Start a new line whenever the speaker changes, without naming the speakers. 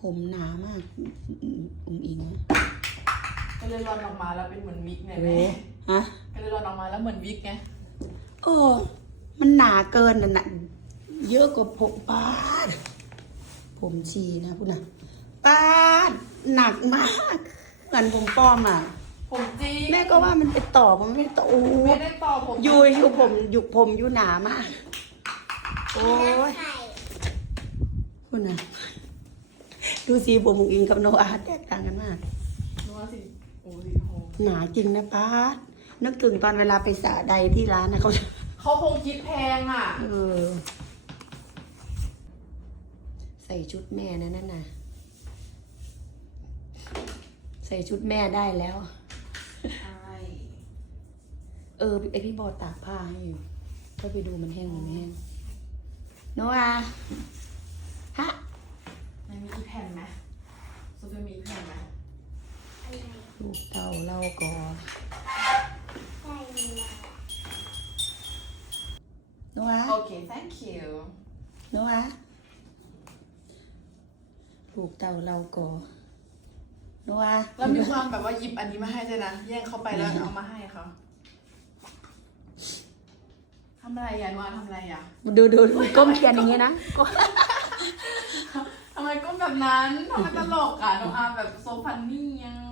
ผมหนามากอุ้งอิงอะ
ก็เลยรอนออกมาแล้วเป็นเหมือนวิกไง
โอ้
แม่
ฮะ
ก็เลยรอนออกมาแล้วเหมือนวิกไง
โอ้มันหนาเกินน่ะนะเยอะกว่าผมป้าดผมชีนะพูดนะป้าดหนักมากเหมือนผมปลอมอะ
ผมจริง
แม่ก็ว่ามันไปต่อมันไม่ต่อโอ้
ไม่ได้ต่อผม
อยูอยูผมอยุผมอยูหนามากโอ้ยคุณนะ ดูสีผมของอิงกับโนอาแตกต่างกันมาก
นึกว่าสิโอ้สีทอง
หนาจริงนะป้าดนึกถึงตอนเวลาไปสระใดที่ร้านนะเขา
เขาคงคิดแพงอะ
เออ ใส่ชุดแม่นะนั่นน่ะ ใส่ชุดแม่ได้แล้ว
ใช่
เออไอพี่บอตากผ้าให้อยู่ก็ไปดูมันแห้งหรือไม่แห้งโนอาฮะ
มันมีอีกแผ่นไหม ซุปเปอร์มีอีกแผ่นไหม
ลูกเต่าเล่าก่อนโนอา
โอเค thank you
โนอาลูกเต่าเล่าก่อนโนอา
แล้วมีความแบบว่าหยิบอันนี้มาให้ด้วยนะ แย่งเขาไปแล้วเอามาให้เขาทำอะไรอะนัวทำอะไรอะ
ดูดูดูก้มเขียนอย่างเงี้ยนะ ก้ม
ทำไมก้มแบบนั้นทำไมตลกอะน้องอาร์มแบบโซฟันนี่ยัง